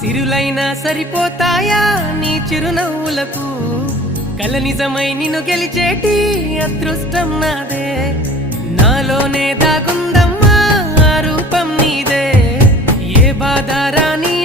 సిరులైనా సరిపోతాయా నీ చిరునవ్వులకు కల నిజమై నిన్ను గెలిచేటి అదృష్టం నాదే నాలోనే దాగుందమ్మా ఆ రూపం నీదే ఏ బాధ రాని